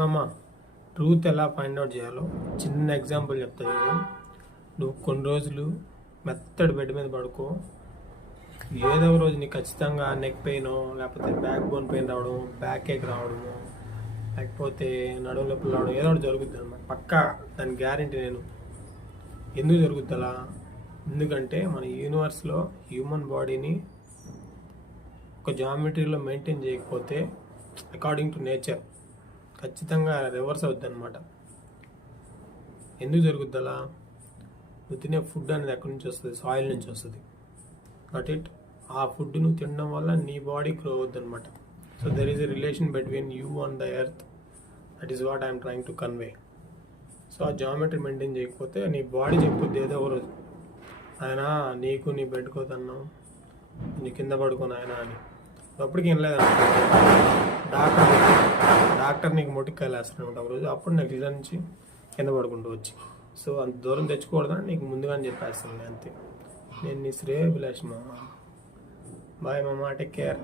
మామ, ట్రూత్ ఎలా find out చేయాలో చిన్న ఎగ్జాంపుల్ చెప్తా చూడు. నువ్వు కొన్ని రోజులు మెత్తడి బెడ్ మీద పడుకో, ఏదో ఒక రోజు నీకు ఖచ్చితంగా నెక్ పెయిన్, లేకపోతే బ్యాక్ బోన్ పెయిన్ రావడం, బ్యాక్ ఏక్ రావడము, లేకపోతే నడుము నొప్పులు రావడం, ఏదో ఒకటి జరుగుద్ది అన్నమాట. పక్కా దాని గ్యారంటీ నేను. ఎందుకు జరుగుద్ది అలా? ఎందుకంటే మన యూనివర్స్లో హ్యూమన్ బాడీని ఒక జామెట్రీలో మెయింటైన్ చేయకపోతే అకార్డింగ్ టు నేచర్ ఖచ్చితంగా రివర్స్ అవుద్ది అనమాట. ఎందుకు జరుగుద్ది అలా? నువ్వు తినే ఫుడ్ అనేది ఎక్కడి నుంచి వస్తుంది? సాయిల్ నుంచి వస్తుంది. బట్ ఆ ఫుడ్ నువ్వు తినడం వల్ల నీ బాడీ గ్రో అవుద్ది అనమాట. So there is a relation between you and the earth. That is what I'm trying to convey. So ఆ జామెట్రీ మెయింటైన్ చేయకపోతే నీ బాడీ చెప్పుద్ది ఏదో ఒక రోజు, ఆయన నీకు నీ బెడ్ కోతన్నావు, నీ కింద పడుకోను ఆయన అని. అప్పటికి ఏం లేదు, డాక్టర్ నీకు మొటికాయలు వేస్తాడు ఒక రోజు. అప్పుడు నాకు ఇలా నుంచి కింద పడుకుంటూ వచ్చి, సో అంత దూరం తెచ్చుకోవడదని నీకు ముందుగానే చెప్పేస్తాను. అంతే. నేను నీ శ్రేయోభిలాష్ మామ. బాయ్ మామ, టేక్ కేర్.